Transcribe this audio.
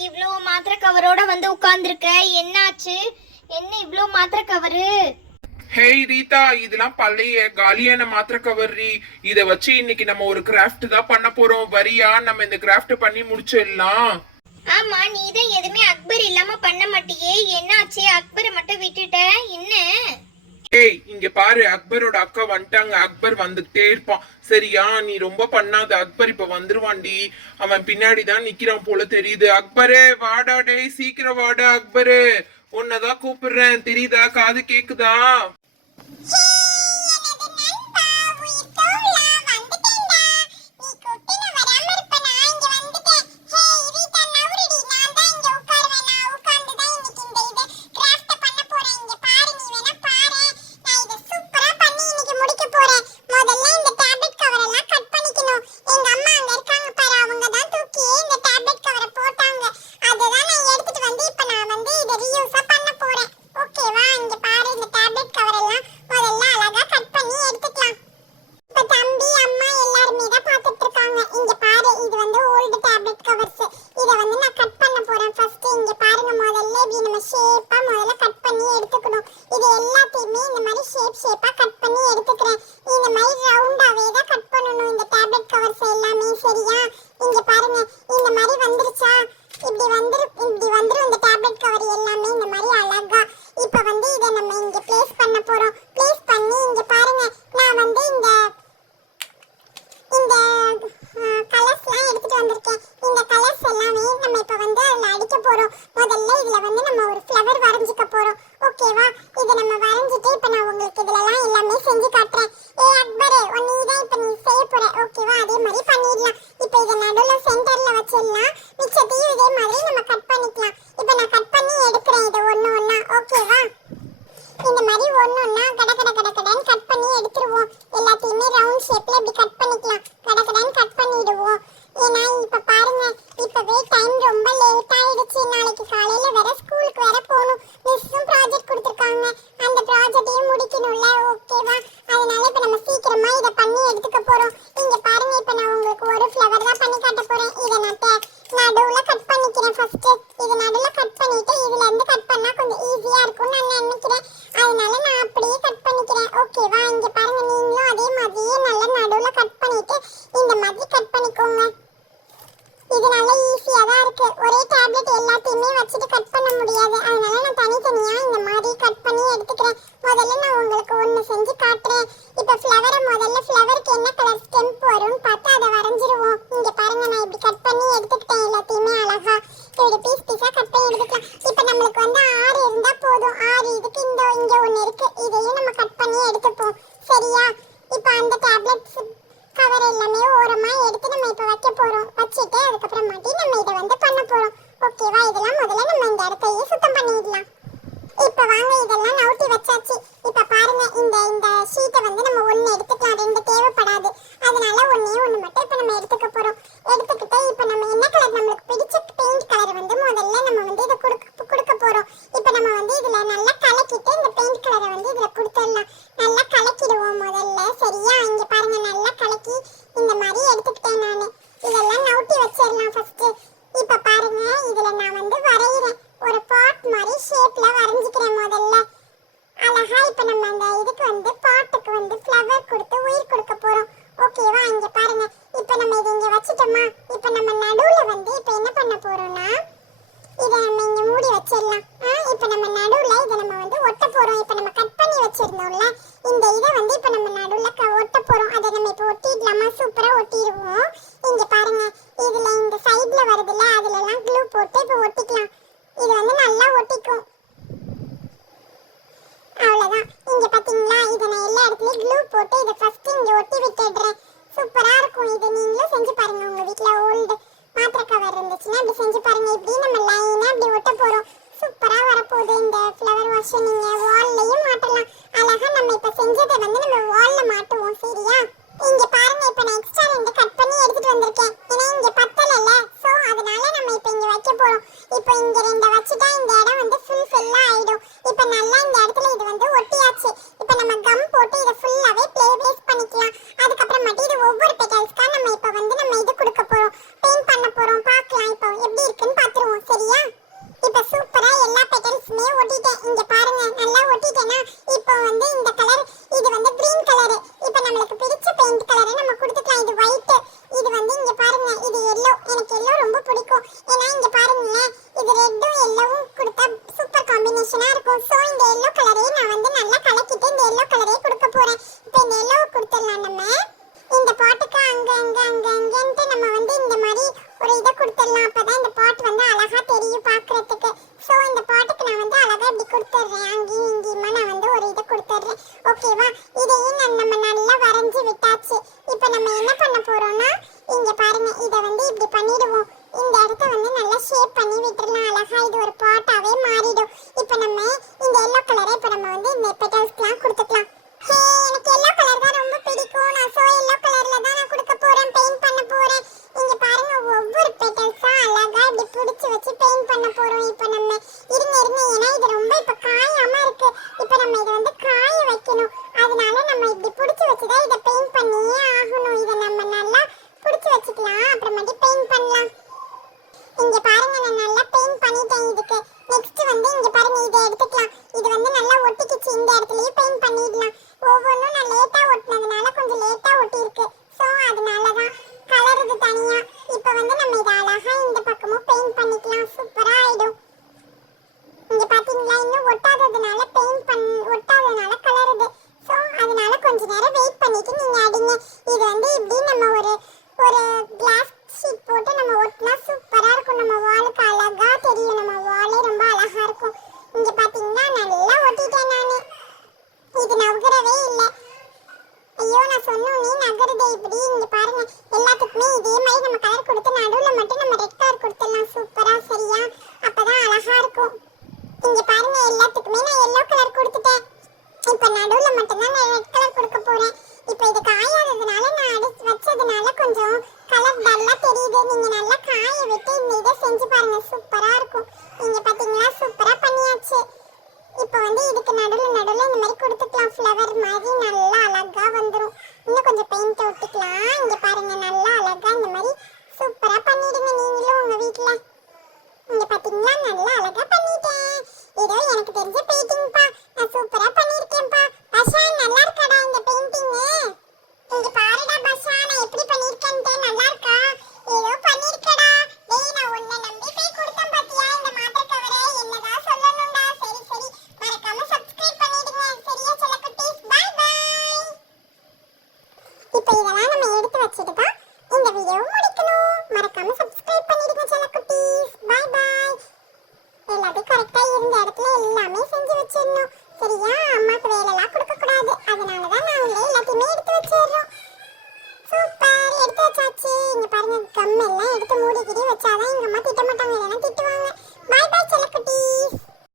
எதுக்கு இவ்ளோ மாத்திரை கவரோட வந்து உட்கார்ந்துருக்க? என்னாச்சு? என்ன இவ்ளோ மாத்திரை கவரு? ஹேய் ரீதா, இதெல்லாம் பழைய காலியான மாத்திரை கவர்ரி. இத வச்சு இன்னைக்கு நம்ம ஒரு கிராஃப்ட் தான் பண்ண போறோம். வரியா? நம்ம இந்த கிராஃப்ட் பண்ணி முடிச்சிடலாம். ஆமா, நீ தான் எதுவுமே அக்பர் இல்லாம பண்ண மாட்டியே, என்னாச்சு? அக்பரை மட்டும் விட்டுட்ட என்ன? ஏய், இங்க பாரு, அக்பரோட அக்கா வந்துட்டாங்க. அக்பர் வந்துட்டே இருப்பான். சரியா? நீ ரொம்ப பண்ணாத. அக்பர் இப்ப வந்துருவான்டி. அவன் பின்னாடிதான் நிக்கிறான் போல தெரியுது. அக்பரே வாடா, டேய் சீக்கிரம் வாடா. அக்பரு, உன்னதான் கூப்பிடுறேன். தெரியுதா? காது கேக்குதா? போறோம். பெயிண்ட் பண்ண போறோம். பார்க்கலாம் இப்போ எப்படி இருக்குன்னு பாத்துருவோம். எனக்கு எல்லோ ரொம்ப பிடிக்கும். ஏன்னா இங்க பாருங்களேன், இது ரெட்டும் எல்லோவும் கொடுத்தா சூப்பர் காம்பினேஷனா இருக்கும். சோ இந்த எல்லோ கலரே நான் வந்து நல்லா கலக்கிட்டு இந்த எல்லோ கலரே கொடுக்க போறேன். இப்போ இந்த எல்லோவை கொடுத்துடலாம். நம்ம இந்த பாட்டுக்கு அங்கன்ட்டு நம்ம வந்து இந்த மாதிரி ஒரு இதை கொடுத்துடலாம். அப்பதான் இந்த பாட்டு வந்து அழகா தெரியும் பார்க்கறதுக்கு. சோ இந்த பாட்டுக்கு நான் வந்து அழகா இப்படி கொடுத்துட்றேன். அங்கேயும் இங்கேயுமா நான் வந்து ஒரு இதை கொடுத்துட்றேன். ஓகேவா? இதையும் நம்ம நல்லா வரைஞ்சி விட்டாச்சு. இப்போ நம்ம என்ன பண்ண போறோம்னா, இங்க பாருங்க, இதை வந்து இப்படி பண்ணிடுவோம். இந்த இடத்த வந்து நல்லா ஷேப் பண்ணி விட்டுறலாம். அழகா இது ஒரு பாட்டாவே மாறிடும். இப்போ நம்ம இந்த எல்லோ கலரை இப்போ நம்ம வந்து இந்த பெட்டல்ஸ்க்குலாம் கொடுத்துக்கலாம். எனக்கு எல்லோ கலர் தான் ரொம்ப பிடிக்கும். நான் சோ எல்லோ கலர்ல தான் நான் கொடுக்க போறேன், பெயிண்ட் பண்ண போறேன். இங்க பாருங்க, ஒவ்வொரு பெட்டல்ஸா அழகா இப்படி புடிச்சு வச்சு பெயிண்ட் பண்ண போறோம். இப்போ நம்ம இருங்க ஏன்னா இது ரொம்ப இப்ப காயாம இருக்கு. இப்போ நம்ம இதை வந்து காய வைக்கணும். அதனால நம்ம இப்படி புடிச்சு வச்சுதான் இதை பெயிண்ட் பண்ணியே ஆகணும். இதை நம்ம நல்லா புடிச்சு வச்சுக்கலாம், அப்புறமேட்டு பெயிண்ட் பண்ணலாம். இங்க பாருங்க, நான் நல்லா பெயிண்ட் பண்ணிட்டேன் இதுக்கு. நெக்ஸ்ட் வந்து இங்க பாருங்க, இதை எடுத்துக்கலாம். இது வந்து நல்லா ஒட்டிக்கிச்சு. இந்த இடத்துலயே பெயிண்ட் பண்ணிடலாம். ஒவ்வொன்றும் நான் லேட்டா ஒட்டினதுனால கொஞ்சம் லேட்டா ஒட்டி இருக்கு. ஸோ அதனாலதான் கலர் இது தனியா. இப்போ வந்து நம்ம இதை அழகா இந்த பக்கமும் பெயிண்ட் பண்ணிக்கலாம். சூப்பரா ஆயிடும். இங்க பாத்தீங்களா, இன்னும் ஒட்டாததுனால ஒட்டாததுனால கலர் இது. ஸோ அதனால கொஞ்ச நேரம் வெயிட் பண்ணிட்டு நீங்க அடிங்க. இது வந்து இப்படி நம்ம ஒரு கிளாஸ் ஷீட் போட்டு நம்ம ஒட்டினா சூப்பரா இருக்கும். நம்ம வாலுக்கு அழகா தெரியும். நம்ம வாலே ரொம்ப அழகா இருக்கும். இங்க பாத்தீங்கன்னா நல்லா ஒட்டிட்டேன் நானு. இது நகரவே இல்லை. ஐயோ, நான் சொன்னோன்னே நகருதே இப்படி. இங்க பாருங்க, எல்லாத்துக்குமே இதே மாதிரி நம்ம கலர் கொடுத்து நடுவுல மட்டும் நம்ம ரெட் கலர் கொடுத்துடலாம். சூப்பரா, சரியா? அப்பதான் அழகா இருக்கும். இங்க பாருங்க, எல்லாத்துக்குமே நான் எல்லோ கலர் கொடுத்துட்டேன். இப்ப நடுவுல மட்டும்தான் நான் ரெட் கலர் கொடுக்க போறேன். இப்ப இது காயாததுனால நான் அடிச்சு வச்சதுனால கொஞ்சம் கலர் டல்லா தெரியுது. நீங்க நல்லா காய விட்டு இந்த இதை செஞ்சு பாருங்க, சூப்பரா இருக்கும். நீங்க பாத்தீங்களா, சூப்பரா பண்ணியாச்சு. இப்போ வந்து இதுக்கு நடுவுல இந்த மாதிரி கொடுத்துக்கலாம். ஃப்ளவர் மாதிரி நல்லா அழகா வந்துடும். இன்னும் கொஞ்சம் பெயிண்ட் ஒட்டிக்கலாம். இங்க பாருங்க, நல்லா அழகா இந்த மாதிரி சூப்பரா பண்ணிடுங்க நீங்களும் உங்க வீட்டுல. இங்க பாத்தீங்களா, நல்லா அழகா பண்ணிட்டேன். ஏதோ எனக்கு தெரிஞ்ச பெயிண்டிங்ப்பா. நான் சூப்பரா பண்ணிருக்கேன்ப்பா. பஷா, நல்லா இருக்காடா இந்த பெயிண்டிங்? இங்க பாருடா பஷா, நான் எப்படி பண்ணிருக்கேன்ட்டு. நல்லா இருக்கா? ஏதோ பண்ணிருக்கடா. டேய், நான் உன்னை நம்பி போய் கொடுத்தேன் பாத்தியா இந்த மாத்திரை கவரை. என்னதான் சொல்லணும்டா. சரி மறக்காம சப்ஸ்கிரைப் பண்ணிடுங்க. சரியா செல்லக்குட்டீஸ்? By by. இப்போ இதெல்லாம் நம்ம எடுத்து வச்சிட்டு தான் இந்த வீடியோவை முடிக்கணும். மறக்காம சப்ஸ்கிரைப் பண்ணிடுங்க செல்லக்குட்டீஸ். By by. எல்லாத்தையும் கரெக்டா இருந்த இடத்துல எல்லாமே செஞ்சு வச்சிடணும். சரியா? அம்மாக்கு வேலைலாம் கொடுக்க கூடாது. அதனாலதான் நாங்களே எல்லாத்தையுமே எடுத்து வச்சிடுறோம். சூப்பர், எடுத்து வச்சாச்சு. இங்க பாருங்க, கம் எல்லாம் எடுத்து மூடிக்கிட்டே வச்சாச்சு.